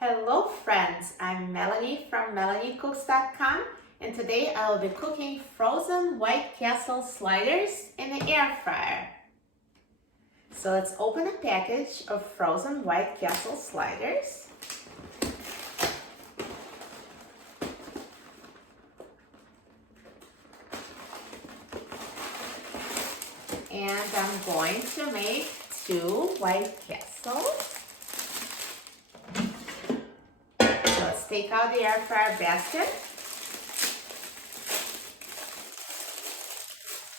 Hello friends, I'm Melanie from melaniecooks.com, and today I will be cooking frozen White Castle sliders in the air fryer. So let's open a package of frozen White Castle sliders. And I'm going to make 2 White Castles. Let's take out the air fryer basket.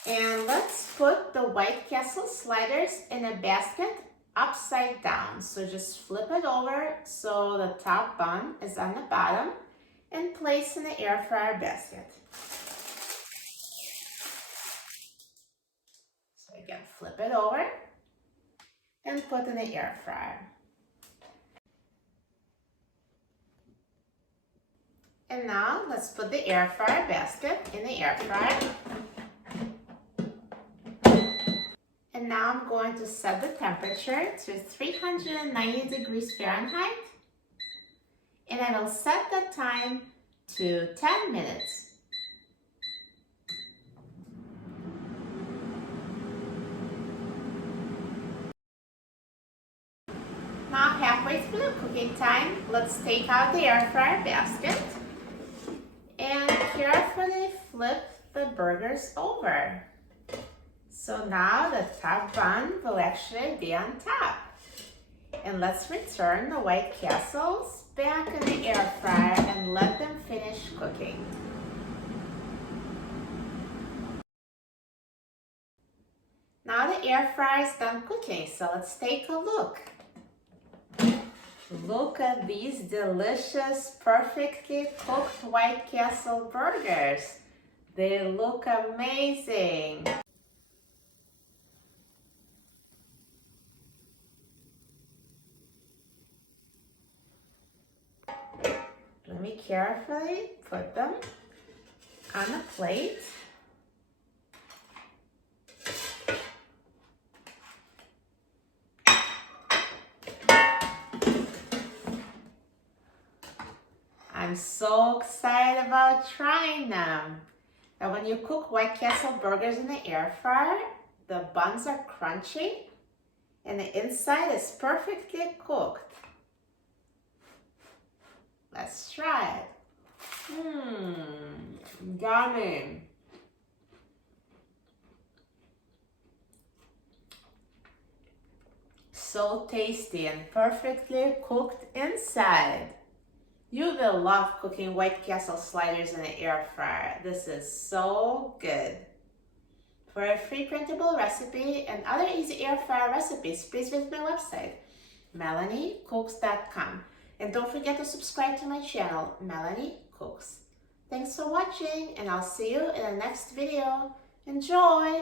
And let's put the White Castle sliders in a basket upside down. So just flip it over so the top bun is on the bottom and place in the air fryer basket. So again, flip it over and put in the air fryer. And now let's put the air fryer basket in the air fryer. And now I'm going to set the temperature to 390 degrees Fahrenheit. And I will set the time to 10 minutes. Now halfway through the cooking time, let's take out the air fryer basket and carefully flip the burgers over. So now the top bun will actually be on top. And let's return the White Castles back in the air fryer and let them finish cooking. Now the air fryer is done cooking, so let's take a look. Look at these delicious, perfectly cooked White Castle burgers. They look amazing. Let me carefully put them on a plate. I'm so excited about trying them. Now when you cook White Castle burgers in the air fryer, the buns are crunchy and the inside is perfectly cooked. Let's try it. Yummy. So tasty and perfectly cooked inside. You will love cooking White Castle sliders in the air fryer. This is so good. For a free printable recipe and other easy air fryer recipes, please visit my website, melaniecooks.com. And don't forget to subscribe to my channel, Melanie Cooks. Thanks for watching, and I'll see you in the next video. Enjoy!